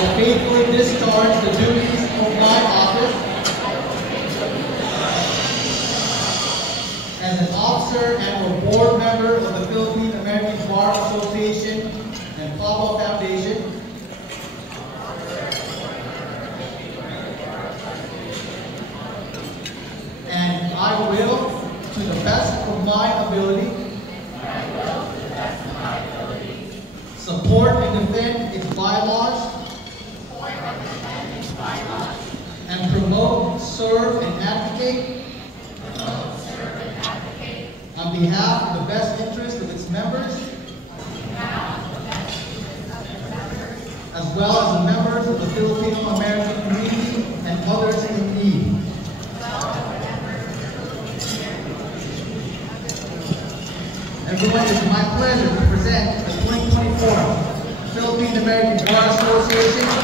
will faithfully discharge the duties of my office as an officer and or board member of the Philippine American Bar Association and Pablo Foundation. And I will, to the best of my ability, support and defend its bylaws, and promote, serve, and advocate on behalf of the best interest of its members, as well as the members of the Filipino American community and others in need. Everyone, it is my pleasure to present the 2024 Philippine American Bar Association